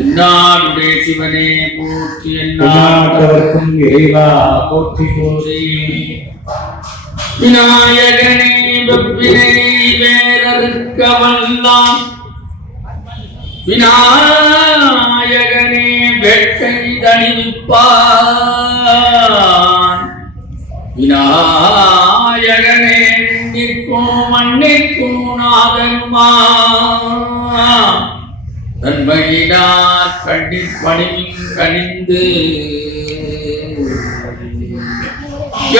என்னாடுடைய சிவனே போற்றி எந்நாட்டவர்க்கும் இறைவா போற்றி போற்றி. விநாயகனே வெப்பினை வேறறுக்க வல்லான் விநாயகனே வெட்டை தணிவிப்பான். விநாயகனே நிற்கும் மண்ணிற்கும் நாதன்மா தன்மையினார் கண்ணிற் கணிந்து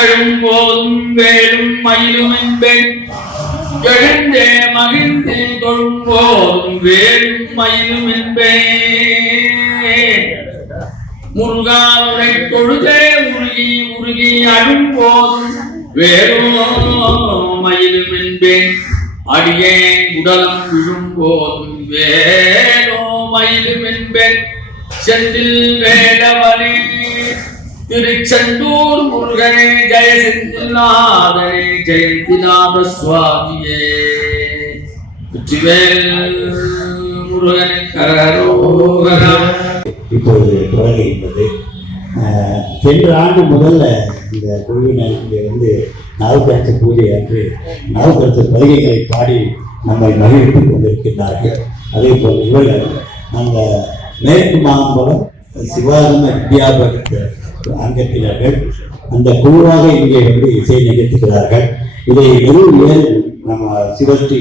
எழும்போதும் வேலும் மயிலும் என்பேன். எழுந்தே மகிழ்ந்து தொழும்போதும் வேலும் மயிலும் என்பேன். முருகா உரை தொழுதே உருகி உருகி அழும்போதும் வேலும் மயிலும் என்பேன். அடியேன் உடலம் விழும்போதும் செந்தில் வேடவனே திருச்செந்தூர் முருகனே ஜெய செந்தில்நாதனே ஜெயந்திநாத சுவாமியே. வெற்றிவேல் முருகன் கரோகரா இப்பொழுது தொடங்குகின்றது. என்பது சென்ற ஆண்டு முதல்ல இந்த குழுவினர் வந்து நவகரசு பூஜை அன்று நவகரசு பதிகைகளை பாடி நம்மை மகிழ்வித்துக் கொண்டிருக்கின்றார்கள். அதே போல் இவர்கள் அந்த மேற்கு மாம்பலம் சிவாகம வித்யாபட் அங்கத்தினர்கள் அந்த குழுவாக இங்கே வந்து இசை நிகழ்த்துகிறார்கள். இதை நிறுவியல் நம்ம சிவஸ்ரீ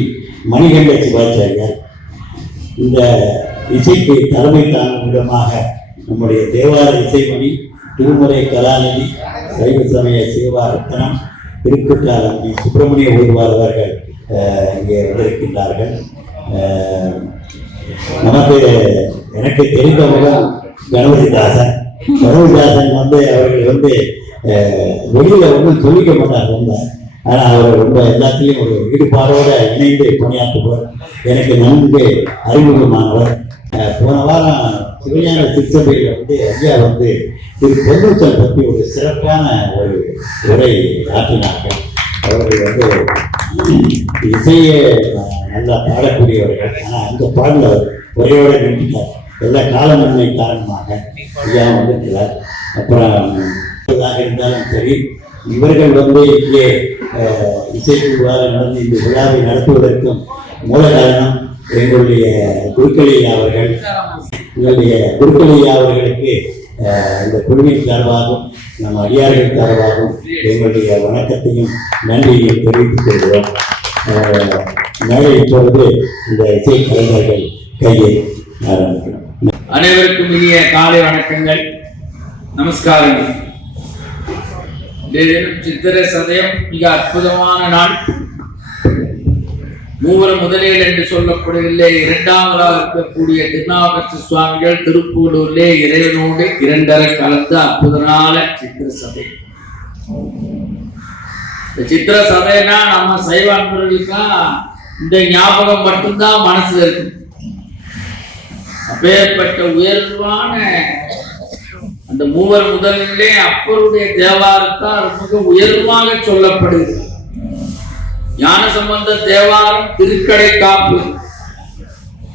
மணிகண்ட சிவாச்சாரியர் இந்த இசைக்கு தலைமை தாங்கும் விதமாக நம்முடைய தேவார இசைமணி திருமுறை கலாநிதி சைவ சமய சேவா ரத்னம் திருக்குற்றாலம் சுப்பிரமணிய ஊர்வார் இங்கே வந்திருக்கின்றார்கள். நமக்கு எனக்கு தெரிந்தவர்கள் கணபதிதாசன். கணபதிதாசன் வந்து அவர்கள் வந்து வெளியில வந்து சொல்லிக்க மாட்டார் ரொம்ப. ஆனால் அவர் ரொம்ப எல்லாத்துலேயும் ஒரு ஈடுபாடோட இணைந்து பணியாற்றுவார் எனக்கு நன்கு அறிமுகமானவர். போன வாரம் சிவஞான திருச்சபையில் வந்து ஐயா வந்து திரு பொன்னுச்சல் பற்றி ஒரு சிறப்பான ஒரு உரை ஆற்றினார்கள். அவர்கள் வந்து இசையை நல்லா பாடக்கூடியவர்கள். ஆனால் அந்த பாடல உரையோட நின்றுட்டார் எல்லா காலமின்மை காரணமாக ஐயா வந்திருக்கிறார் அப்புறம் இருந்தாலும் சரி இவர்கள் வந்து இங்கே இசைக்குழுவாக நடந்து இந்த விழாவை நடத்துவதற்கும் மூல காரணம் எங்களுடைய குருக்கலையா அவர்கள். எங்களுடைய குருக்கலையா அவர்களுக்கு இந்த குழுவின் சார்பாகவும் நம் அடியார்கள் சார்பாகவும் எங்களுடைய வணக்கத்தையும் நன்றியையும் தெரிவித்துக் கொள்கிறோம். மேலே இப்பொழுது இந்த இசை கலைஞர்கள் கையை ஆரம்பிக்கிறோம் அனைவருக்கும் இனிய காலை வணக்கங்கள். நமஸ்காரங்கள். இன்றைய சித்திரை சதயம் மிக அற்புதமான நாள். மூவர முதலில் என்று சொல்லப்படுகிற இரண்டாவதாக இருக்கக்கூடிய திருநாவுக்கரசு சுவாமிகள் திருப்பூலூரிலே இறைவனோடு இரண்டரை கலந்து அற்புதனால சித்திர சபை. இந்த சித்திர சபைனா நம்ம சைவ அன்பர்களுக்கெல்லாம் இந்த ஞாபகம் மட்டும்தான் மனசுல இருக்கும். அப்பேற்பட்ட உயர்வான அந்த மூவர் முதலிலே அப்பருடைய தேவாரத்தால் மிக உயர்வாக சொல்லப்படுது ஞான சம்பந்த தேவாரம் திருக்கடை காப்பு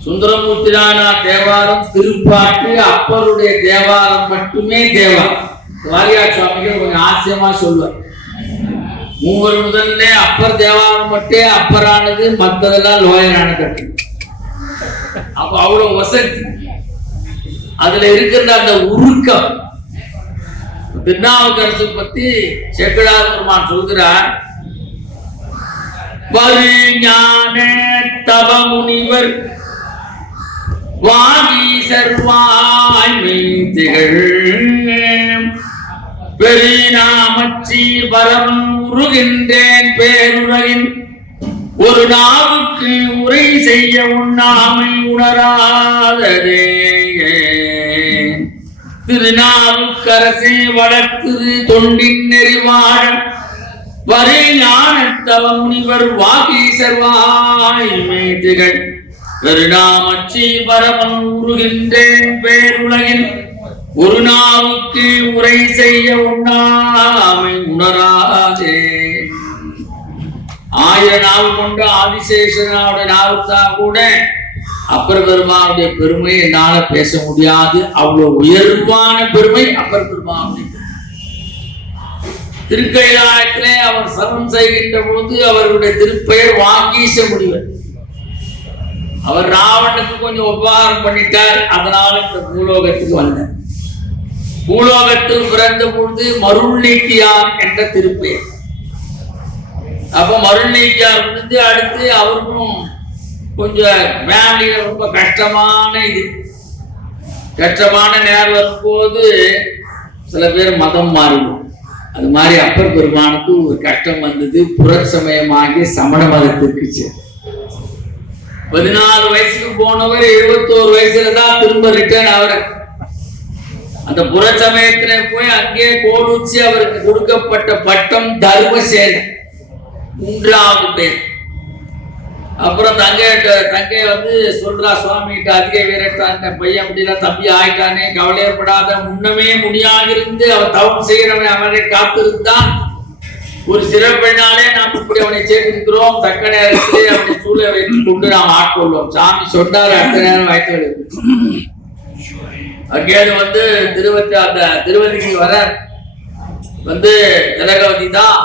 சுந்தரமூர்த்திரானா தேவாரம் திருப்பாட்டு அப்பருடைய தேவாரம் மட்டுமே தேவாரம். வாரியார் சுவாமிகள் கொஞ்சம் ஆசியமா சொல்லுவார். மூவர் முதல்ல அப்பர் தேவாரம் மட்டும் அப்பரானது மற்றதெல்லாம் கட்டி. அப்ப அவ்வளவு வசதி. அதுல இருக்கிற அந்த உருக்கம். திருநாவுக்கரசு பத்தி சேக்கடார் பெருமான் சொல்கிறார் வரிஞான தவ முனிவர் வாகீசர் வாய்மை திகழ் பெரிநாமச்சீர் வரவன் உருகின்றேன் பேருலகின். ஒரு நாவுக்கு உரை செய்ய உண்ணாமை உணராததே. திருநாவுக்கரசே வளர்த்து தொண்டின் நெறிவாழ வரை ஞானத்தவ முனிவர் வாகீசர் வாய்மை திகழ் பெருநாமச்சி பரமன் உருகின்றேன் பேருலகின் ஒரு நாவுக்கு உரை செய்ய உண்ணாமை உணராதே. ஆயிரம் நாள் கொண்டு ஆதிசேஷனோட நாவுத்தா கூட அப்பர் பெருமானுடைய பெருமை என்னால பேச முடியாது. அவ்வளவு உயர்வான பெருமை அப்பர் பெருமானுடைய திருக்கைலாயத்திலே அவர் சரணம் செய்கின்ற பொழுது அவருடைய திருப்பெயர் வாங்கீச முடிவர் அவர் ராவணுக்கு கொஞ்சம் உபகாரம் பண்ணிட்டார் அதனால இந்த பூலோகத்துக்கு வந்தார். பூலோகத்தில் பிறந்த பொழுது மருள் நீக்கியார் என்ற திருப்பெயர். அப்ப மருள் நீக்கியார் வந்து அடுத்து அவருக்கும் கொஞ்சம் ஃபேமிலியில ரொம்ப கஷ்டமான இது. கஷ்டமான நேரம் வரும்போது சில பேர் மதம் மாறிடும். அது மாதிரி அப்பர் பெருமானுக்கு ஒரு கஷ்டம் வந்தது. புறச்சமயமாகி சமண மதத்திற்கு சென்றார். பதினாலு வயசுக்கு போனவர் இருபத்தோரு வயசுல தான் திரும்ப ரிட்டர்ன் ஆகிறார் அந்த புறச்சமயத்துல போய் அங்கே கோடுச்சி அவருக்கு கொடுக்கப்பட்ட பட்டம் தர்மசேன. மூன்றாவது பேர். அப்புறம் தங்கை தங்கை வந்து சொல்றா சுவாமிகிட்ட அதிக வீரட்டான் பையன் அப்படின்னா தம்பி ஆயிட்டானே கவலையப்படாத முன்னமே முடியாதிருந்து அவன் தவம் செய்கிறவன் அவனை காத்திருந்தான். ஒரு சிறப்பெண்ணாலே நாம் இப்படி அவனை சேர்த்திருக்கிறோம். தக்க நேரத்திலே அவனை சூழ வைத்துக் கொண்டு நாம் ஆட்கொள்வோம். சாமி சொன்னார் அடுத்த நேரம் வாய்த்தவர்கள் அங்கேயிருந்து வந்து திருவத்தி அந்த திருவதிக்கு வர வந்து திலகவதி தான்.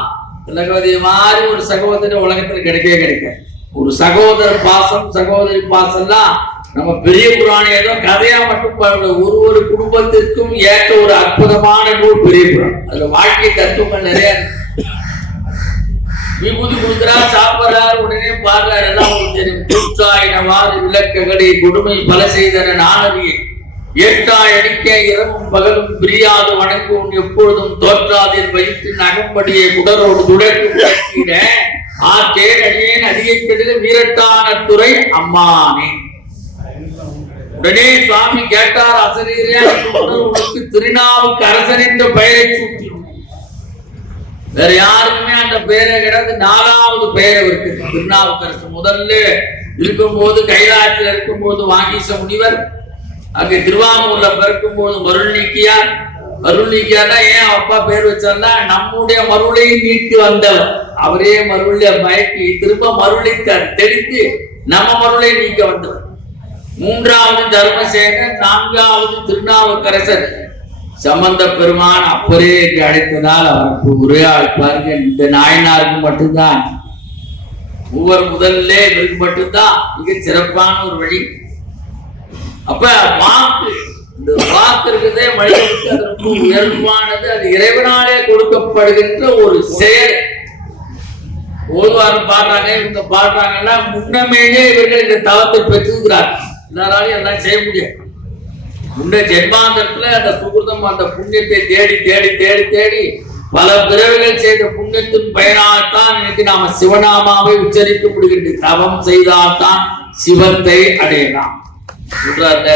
திலகவதி மாதிரி ஒரு சகோதரி உலகத்துல கிடைக்கவே கிடைக்காது. ஒரு சகோதர பாசம் சகோதரி பாசம்லாம் நம்ம பெரிய புராணம் ஏதோ கதையா மட்டும் பாருங்க. ஒரு ஒரு குடும்பத்திற்கும் ஏற்ற ஒரு அற்புதமான நூல் பெரிய புராணம். அதுல வாழ்க்கை தத்துவங்கள் நிறைய விபூதி கொடுக்குறா சாப்பிடுறார் உடனே பாடுறாரு எல்லாம் உங்களுக்கு தெரியும். கூற்றாயினவாறு கொடுமை பல செய்தன நானறியை ஏற்றாய் அடிக்க இரவும் பகலும் பிரியாது வணங்கும் எப்பொழுதும் தோற்றாதில் வயிற்றின் அகம்படியை குடரோடு ஆ தேரடியேன் அடியேன் அதிகப்பெற்றது வீரட்டான துறை அம்மானே உடனே சுவாமி கேட்டார் அசரீரே உனக்கு திருநாவுக்கு அரசன் என்ற பெயரை சூட்டினோம். வேற யாருக்குமே அந்த பெயரை கிடையாது நாலாவது பெயர் இருக்கு திருநாவுக்கரசு முதல்ல இருக்கும்போது கைலாயத்தில் இருக்கும்போது வாங்கிச முனிவர் அங்க திருவாமூர்ல பிறக்கும்போது மருள் நீக்கியார் மருள் நீக்கியார்னா ஏன் அப்பா பேர் வச்சார்னா நம்முடைய மருளை நீக்கி வந்தவர் அவரே மருளை மயக்கி திரும்ப மருளை தெளித்து நம்ம மருளை நீக்க வந்தவர் மூன்றாவது தர்மசேகர் நான்காவது திருநாவுக்கரசர். சம்பந்த பெருமான் அப்பரே என்று அழைத்ததால் அவருக்கு ஒரே பாருங்க இந்த நாயனாருக்கு மட்டும்தான். ஒவ்வொரு முதல்ல இவருக்கு மட்டும்தான் மிக சிறப்பான ஒரு வழி. அப்ப வாக்கு இந்த வாக்கு இருக்கிறதே மனிதனுக்கு அது ரொம்ப உயர்வானது. அது இறைவனாலே கொடுக்கப்படுகின்ற ஒரு செயல். ஓதுவாரம் பாடுறாங்க இவங்க பாடுறாங்கன்னா முன்னமேயே இவர்கள் இந்த தவத்தை பெற்றுக்கிறார். எல்லாராலையும் எல்லாம் செய்ய முடியாது. முன்ன ஜென்மாந்தரத்துல அந்த சுகிருதம் அந்த புண்ணியத்தை தேடி தேடி தேடி தேடி பல பிறவிகள் செய்த புண்ணியத்தின் பயனால்தான் இன்னைக்கு நாம சிவநாமாவை உச்சரிக்க முடிகின்ற தவம் செய்தால்தான் சிவத்தை அடையலாம். சொல்றாங்க.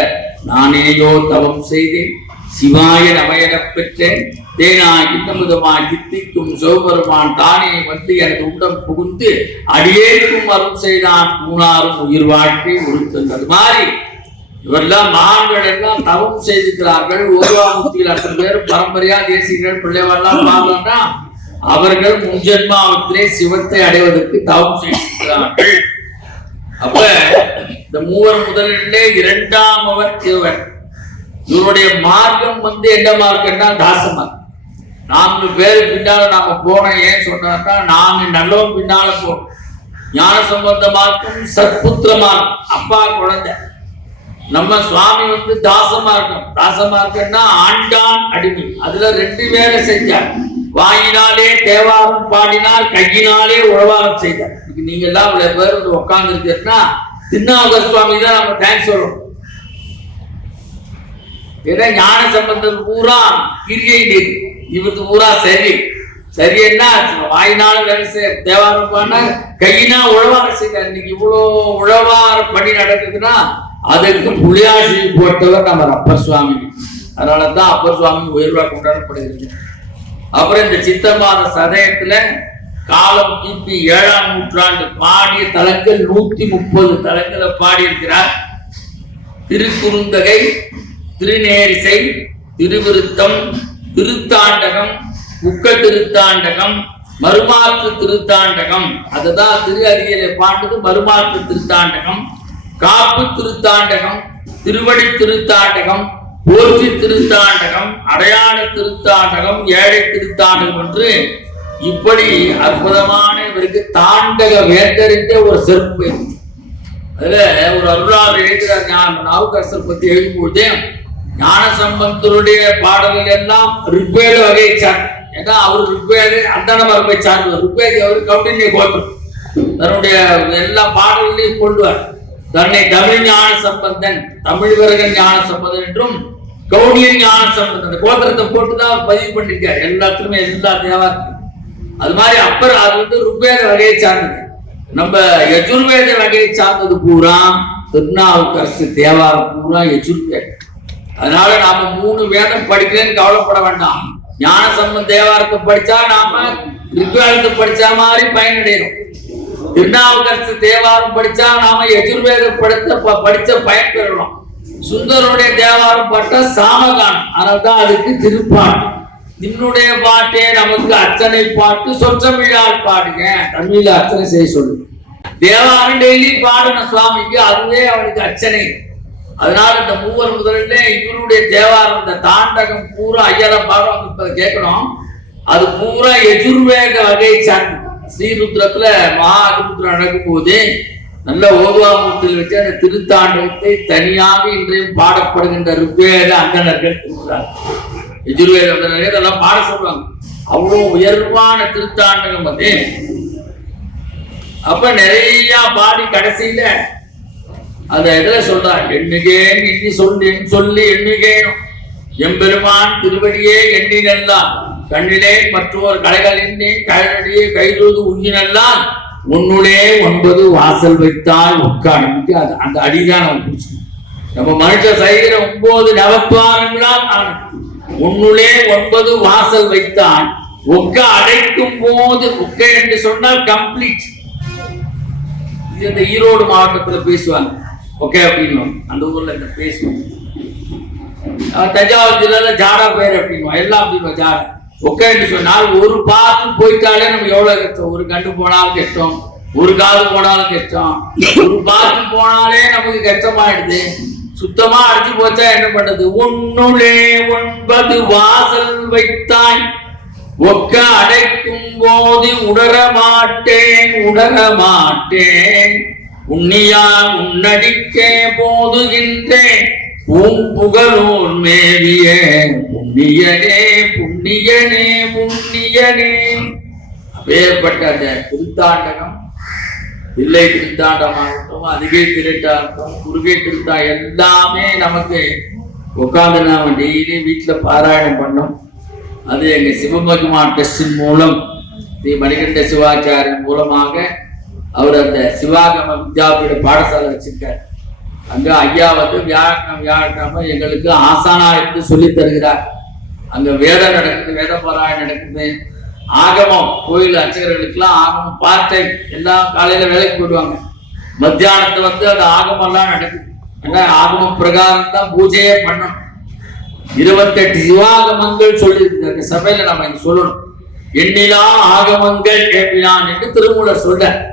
நானேயோ தவம் செய்தேன். சிவாய நமயனப் பெற்றேன். தேனா இன்னமுதமா சித்திக்கும் சிவபெருமான் தானே வந்து எனது உடம் புகுந்து அடியேற்கும் அருள் செய்தான். மூணாரும் உயிர் வாழ்க்கை உறுத்தல் அது மாதிரி இவரெல்லாம் மகான்கள் எல்லாம் தவம் செய்திருக்கிறார்கள். ஓர்வாமுத்திகள் அத்தனை பேரும் பரம்பரையா தேசிகள் பிள்ளைவெல்லாம் பார்த்தோம்னா அவர்கள் முன்ஜென்மாவத்திலே சிவத்தை அடைவதற்கு தவம் செய்திருக்கிறார்கள். அப்ப இந்த மூவர் முதலிலே இரண்டாம் அவர் இவன் இவருடைய மார்க்கம் வந்து என்ன மார்க்கம்னா தாச நான்கு பேர் பின்னால நாம போனோம் ஏன் சொன்னார்னா நான்கு நல்லவன் பின்னால போனோம். ஞான சம்பந்த மார்க்கம் சத்புத்திர மார்க்கம் அப்பா குழந்தை. நம்ம சுவாமி வந்து தாச மார்க்கம் தாச மார்க்கம்னா ஆண்டான் அடிமை. அதுல ரெண்டு வேலை செஞ்சார். வாயினாலே தேவாரம் பாடினால் கையினாலே உழவாரம் செய்தார். நீங்க எல்லாம் இவ்வளவு பேர் வந்து உட்கார்ந்து இருக்கிறதுனா திருநாவுக்கர் சுவாமி தான் நம்ம தேங்க்ஸ் சொல்லணும். ஏன்னா ஞான சம்பந்தம் பூரா கிரியை நீர். இவருக்கு பூரா சரி. சரி என்ன? வாயினால வேலை செய்ய தேவாரம் பாடினா கையினா உழவாரம் செய்தார். இன்னைக்கு இவ்வளோ உழவார பணி நடக்குதுன்னா அதுக்கு புளியாசி போட்டவர் நம்ம அப்பர் சுவாமி. அதனால தான் அப்பர் சுவாமி உயர்வாக கொண்டாடப்படுகிறது. அப்புறம் இந்த சித்தமாத சதயத்துல காலம் கிபி ஏழாம் நூற்றாண்டு பாடிய தலங்கள் நூத்தி முப்பது தலங்களை பாடியிருக்கிறார். திருக்குறுந்தகை திருநேரிசை திருவிருத்தம் திருத்தாண்டகம் உக்க திருத்தாண்டகம் மறுமாற்று திருத்தாண்டகம். அதுதான் திரு அரியலை பாண்டது மறுமாற்று திருத்தாண்டகம். காப்பு திருத்தாண்டகம் திருவடி திருத்தாண்டகம் போற்றி திருத்தாண்டகம் அடையாள திருத்தாண்டகம் ஏழை திருத்தாண்டகம் என்று இப்படி அற்புதமான இவருக்கு தாண்டக வேந்தறிந்த ஒரு செருப்பு அதுல ஒரு அருளாளர் எழுதுகிறார் ஞான நாவுக்கரசர் பத்தி எழுதும்போது ஞான சம்பந்தருடைய பாடல்கள் எல்லாம் ரிக்வேத வகையை சார்ந்த ஏன்னா அவர் ரிக்வேத அந்தன மரபை சார்ந்தவர். ரிக்வேதி அவர் கௌண்டின்ய கோத்திரம். தன்னுடைய எல்லா பாடல்களையும் கொள்வார் தன்னை தமிழ் ஞான சம்பந்தன் தமிழ்வரகன் ஞான சம்பந்தன் என்றும் கௌடிய ஞான சம்பந்தன். கோத்திரத்தை போட்டுதான் பதிவு பண்ணிருக்கார். எல்லாத்துக்குமே எல்லா தேவாரத்துக்கும் அது மாதிரி அப்பர் அது வந்து ருக்வேத வகையை சார்ந்தது. நம்ம யஜுர்வேத வகையை சார்ந்தது பூரா திருநாவுக்கரசு தேவாரம் பூரா யஜுர்வேதம் அதனால நாம மூணு வேதம் படிக்கிறேன்னு கவலைப்பட வேண்டாம். ஞான சம்பந்த தேவாரத்தை படிச்சா நாம ரிக்வேதத்தை படிச்ச மாதிரி பயனடையணும். திருநாவுக்கரசு தேவாரம் படிச்சா நாம யஜுர்வேத படுத்த ப- படிச்ச பயன் பெறணும் சுந்தருடைய தேவாரம் பட்ட சாமகானம். அதனால்தான் அதுக்கு திருப்பாட்டு நின்னுடைய பாட்டே நமக்கு அர்ச்சனை பாட்டு சொற்றமிழால் பாடுங்க. தமிழ்ல அர்ச்சனை செய்ய சொல்லு. தேவாரம் டெய்லி பாடணும் சுவாமிக்கு அதுவே அவனுக்கு அர்ச்சனை. அதனால இந்த மூவர் முதல்ல இவருடைய தேவாரம் இந்த தாண்டகம் பூரா ஐயால பாடம் கேட்கணும். அது பூரா எஜுர்வேத வகையை சார்ந்தது ஸ்ரீருத்ரத்துல மகாதிருத்ரம் நடக்கும் போது நல்ல ஓதுவாமூர்த்தியில் வச்சு அந்த திருத்தாண்டகத்தை தனியாக இன்றையும் பாடப்படுகின்ற ருக்வேத அந்தணர்கள் இருக்கிறார் எஜுர்வேத இதெல்லாம் பாட சொல்லுவாங்க அவ்வளவு உயர்வான திருத்தாண்டகம் வந்து. அப்ப நிறைய பாடி கடைசியில அந்த இதுல சொல்றான் எண்ணுகேன் எண்ணி சொல்லி சொல்லி எண்ணுகேனும் எம்பெருமான் திருவடியே எண்ணினெல்லாம் கண்ணிலே மற்றொரு கலைகள் கழனடியே கைதூது உண்ணி நல்லான் உன்னுடைய ஒன்பது வாசல் வைத்தால் உட்காந்து அது அந்த அடிதான் நம்ம நம்ம மனுஷ செய்கிற ஒன்பது நவத்வாரங்களால் நான் உன்னுள்ளே ஒன்பது வாசல் வைத்தான். ஒக்க அடைக்கும் போது ஒக்க என்று சொன்னால் கம்ப்ளீட் இது இந்த ஈரோடு மாவட்டத்துல பேசுவாங்க. ஓகே அப்படின்னு அந்த ஊர்ல இந்த பேசுவாங்க. தஞ்சாவூர் ஜில்லால ஜாடா பேர் அப்படின்னுவோம் எல்லாம் அப்படின்னு ஜாடா. ஒக்கேன்னு சொன்னால் ஒரு பாத்து போயிட்டாலே நம்ம எவ்வளவு கஷ்டம் ஒரு கண்டு போனாலும் கஷ்டம் ஒரு காது போனாலும் கஷ்டம் ஒரு பாத்து போனாலே நமக்கு கஷ்டமாயிடுது சுத்தமா அடிச்சு போச்சா என்ன பண்றது? உன்னுளே ஒன்பது வாசல் வைத்தாய். ஒக்க அடைக்கும் போது உணர மாட்டேன் உணர மாட்டேன். உன்னியா உன்னடிக்கே போதுகின்றேன். உன் புகழோர் மேவிய புண்ணியனே புண்ணியனே புண்ணியனே. அப்பேற்பட்ட அந்த திருத்தாண்டகம் இல்லை திருத்தாண்டமாகட்டும் அதிகை திருட்டாகட்டும் குறுகை திருத்தா எல்லாமே நமக்கு உட்காந்து நாம டெய்லி வீட்டில் பாராயணம் பண்ணோம். அது எங்க சிவபெருமான் டெஸ்டின் மூலம் ஸ்ரீ மணிகண்ட சிவாச்சாரியன் மூலமாக அவர் அந்த சிவாகம வித்யாபீட பாடசாலை வச்சிருக்கார். அங்க ஐயா வந்து வியாழக்கிழமை வியாழக்கிழமை எங்களுக்கு ஆசானா இருந்து சொல்லி தருகிறார். அங்க வேதம் நடக்குது வேத பாராயணம் நடக்குது. ஆகமம். கோயில் அர்ச்சகர்களுக்கெல்லாம் ஆகமம் பார்ட் டைம் எல்லாம் காலையில வேலைக்கு போயிடுவாங்க. மத்தியானத்தை வந்து அந்த ஆகமெல்லாம் நடக்குது. ஏன்னா ஆகமம் பிரகாரம் தான் பூஜையே பண்ணணும். இருபத்தெட்டு சிவாகமங்கள் சொல்லி அந்த சபையில நம்ம இங்க சொல்லணும். எண்ணிலா ஆகமங்கள் கேட்பினான் என்று திருமூலர் சொல்ற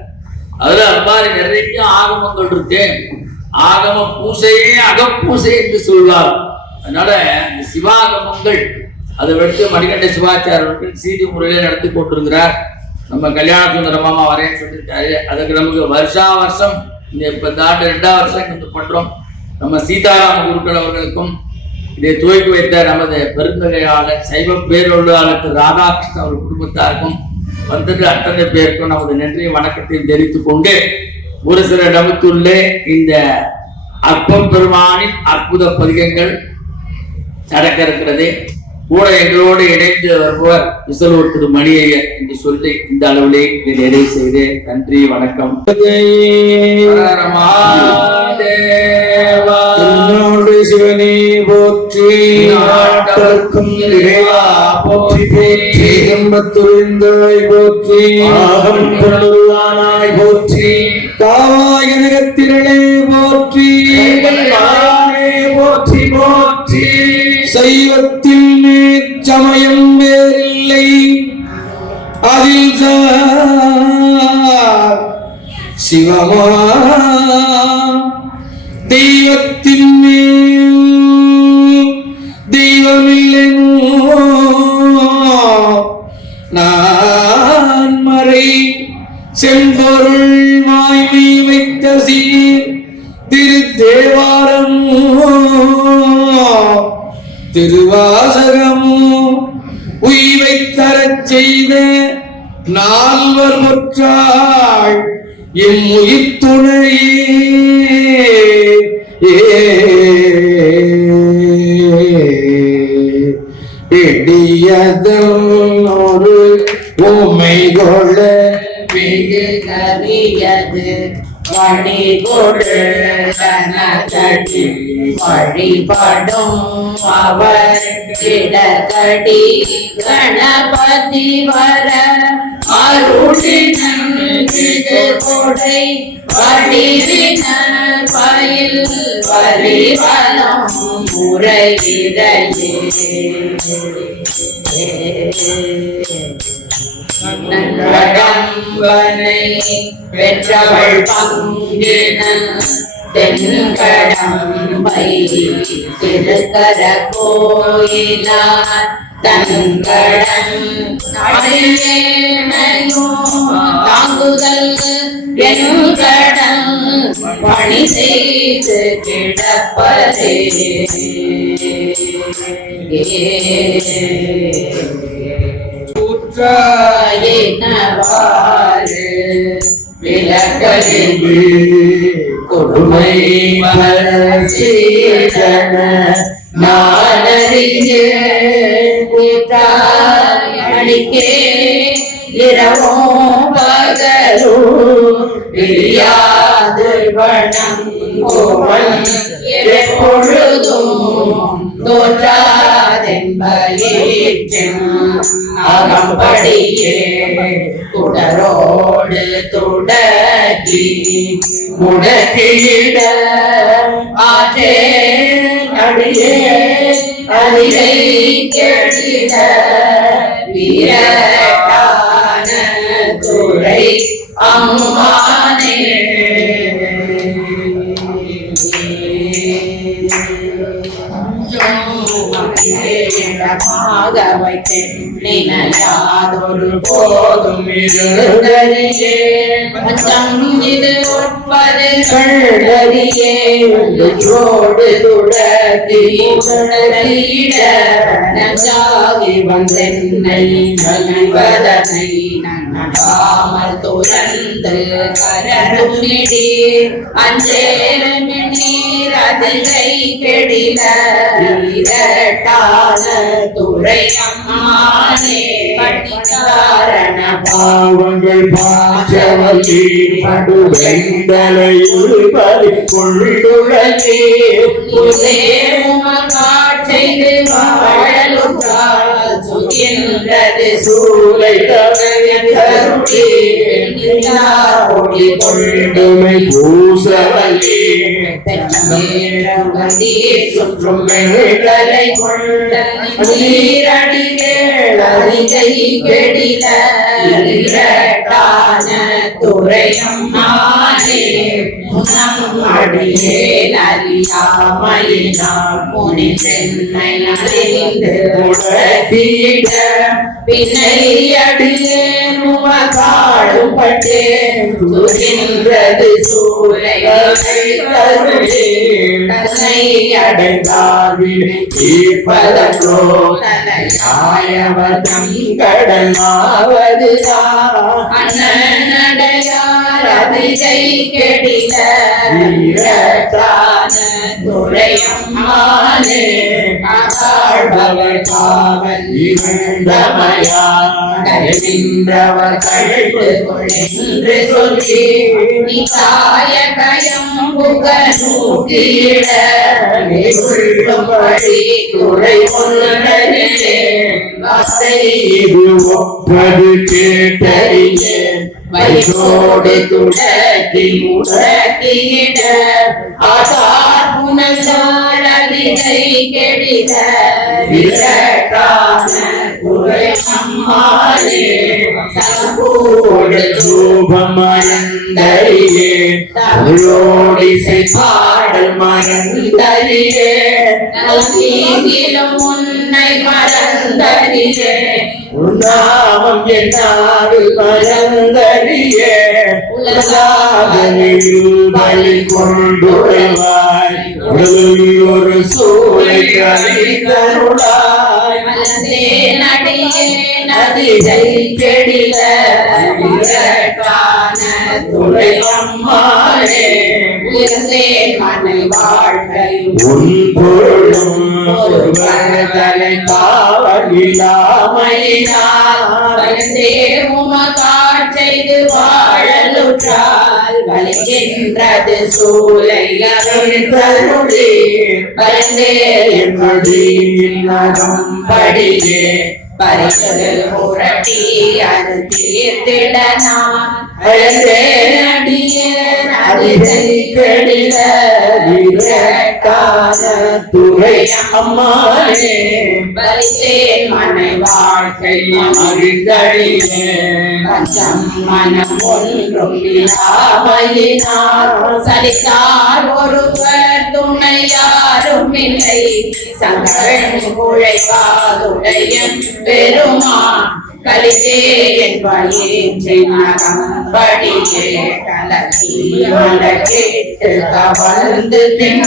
அதுல அது மாதிரி நிறைய ஆகமங்கள் இருக்கு. ஆகம பூசையே அகப்பூசை என்று சொல்வார். அதனால இந்த சிவாகமங்கள் அதை எடுத்து மணிகண்ட சிவாச்சாரியர்கள் சீதி முறையிலே நடத்தி கொண்டிருக்கிறார் நம்ம கல்யாண சுந்தர மாமா வரேன்னு சொல்லியிருக்காரு. அதுக்கு நமக்கு வருஷா வருஷம் இந்த இப்ப இந்த ஆண்டு ரெண்டாவது வருஷம் வந்து பண்றோம். நம்ம சீதாராம குருக்கள் அவர்களுக்கும் இதை துவக்கி வைத்த நமது பெருந்தகையாளர் சைவ பேரொழியாளர் திரு ராதாகிருஷ்ணன் அவர் குடும்பத்தாருக்கும் வந்துட்டு அத்தனை பேருக்கும் நமது நன்றி வணக்கத்தையும் தெரிவித்துக் கொண்டு ஒரு சில நமத்துள்ளே இந்த அற்பம் பெருமானின் அற்புத பதிகங்கள் நடக்க இருக்கிறது. கூட எங்களோடு இணைந்து வருபவர் விசலூர் திரு மணியையர் என்று சொல்லி இந்த அளவிலே நிறைவு செய்தேன் நன்றி வணக்கம். சிவனே போற்றி நாட்டர்க்கும் இறைவா போற்றி. போற்றி எம்பத்துரிந்தாய் போற்றி ஆகம் பொருளானாய் போற்றி. காவாய் நகத்திரளே போற்றி போற்றி போற்றி. நீர் சமயம் வேறில்லை. அதில் சிவமா? தெய்வத்தின் மேல் தெய்வமில்லைனோ? நான் மறை செம்பொருள் வாய்மை வைத்த சீர் திரு தேவாரம் திருவாசகம் நால்வர் முற்றாள் எம் உயிர் பிடியதன் ஒரு உமை கொள்ள மிகு கரியது வழி கொடுத்தனதடி வழிபடும் அவர் இடகடி கணபதி வர கொடை பயில் வரிவலம் முறையிடையே கடம்பனை பெற்றவள் பங்கின தென்கடம்பை திருக்கர கோயிலார் தாங்குதல் என் கடன் பணி செய்து கிடப்பதே கூற்றாயினவாறு விலகலில் கொடுமை நானறிஞ்சே நாடறியே கூற்றாயடிக்கே இரவும் பகலும் பிரியாது வனம் கோவன் எப்பொழுதும் தோற்றாதென்பயிற்றும் அகம்படியே தொடரோடு தொடக்கி முடக்கிட கெடிட வீரட்டான துறை அம்மானே மாக வைத்தேன் நினையாதொரு போதும் இருந்தறியே கண்டறியே உள்ளோடு துடத்தி உடலிட வந்தென்னை நல்வதனை நடாமல் துறந்து கரடுமிடி அஞ்சேரமிழீர் அதிரை கெடில துறையம்மானே பாவங்கள் பாச்சவல்லி படுவெண்டலை உள்பறி கொள்ளுழலே புதே வாழலுற்றார் வாழலுற்றால் சுகின்றது சூளை கருடி கொள்ளுமை பூசவல்லி சுற்றும் வெள்ளலை கொண்ட கெடில. துறையம்மானே முனம் அடியே அறியாமையினால் முனி சென்னை அறிந்து உடத்திட பின்னை அடியே உமகாடும் பட்டேன். சுகின்றது சூளை கருளே தன்னை அண்ணனடையார் அதிகை கெடில வீரத்தான துறையம்மானே அகாழ்பவர் காவல் இகழ்ந்தமையா நின்றவர் கழுத்து கொள்ளென்று சொல்லி நிதாய கயம் புக நூக்கிட உள்ளும்படி துறை ஒன்றே வாசை இது ஒப்பது வைகோடு புனல் அதிகை விரட்டான துறை அம்மாளே சங்கோடு ரூபமயந்தரியே உள்ளோடிசை பாடல் மறந்தறியே நல்கிலும் உன்னை மறந்தறியே உன்னாமம் என்னாடு மறந்தறியே. பலி கொண்டுழைவாய் ஒரு சூளை அளித்தருளாய் நதியை கெடில துறை அம்மாளே உயர்ந்தே மனை வாழ்க்கை உன் பொருளும் தலைப்பா காவலிலாமையினால் பயந்தே வாழலுற்றால் வலிக்கின்றது சூலை தருளே பயந்தே என்படி நகம்படியே பரிசு புரட்டி அது தீர்த்திட நான் அயர்ந்தே அடியே அதிரை கெடில விரட்டான துறை அம்மானே பலித்தேன் மனை வாழ்க்கை பஞ்சம் மனம் ஒன்றும் சலித்தார் ஒருவர் துணை யாரும் இல்லை. சங்கரன் உழைக்காதுடைய பெருமான். கலித்தே என் வயிற்றை நகம்படியே கலக்கி மல கேட்டு கவர்ந்து தின்ன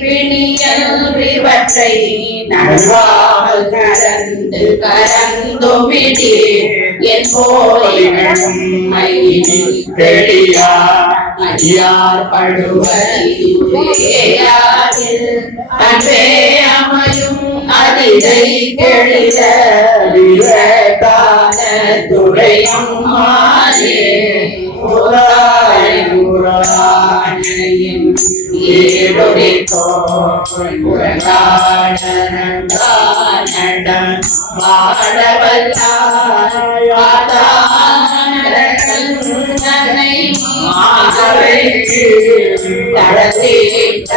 பிணியல் இவற்றை நன்றால் கரந்து என் போலினும் தெளியா ஐயார் படுவதில் அன்பே அமையும் அதிரை கெழில விரட்டான துறையம் மாறே உராய் உராய்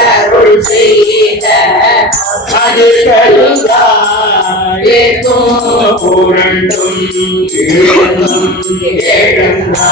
அருள் செய்த அது கழுதாயும் புரண்டும் எழுந்தா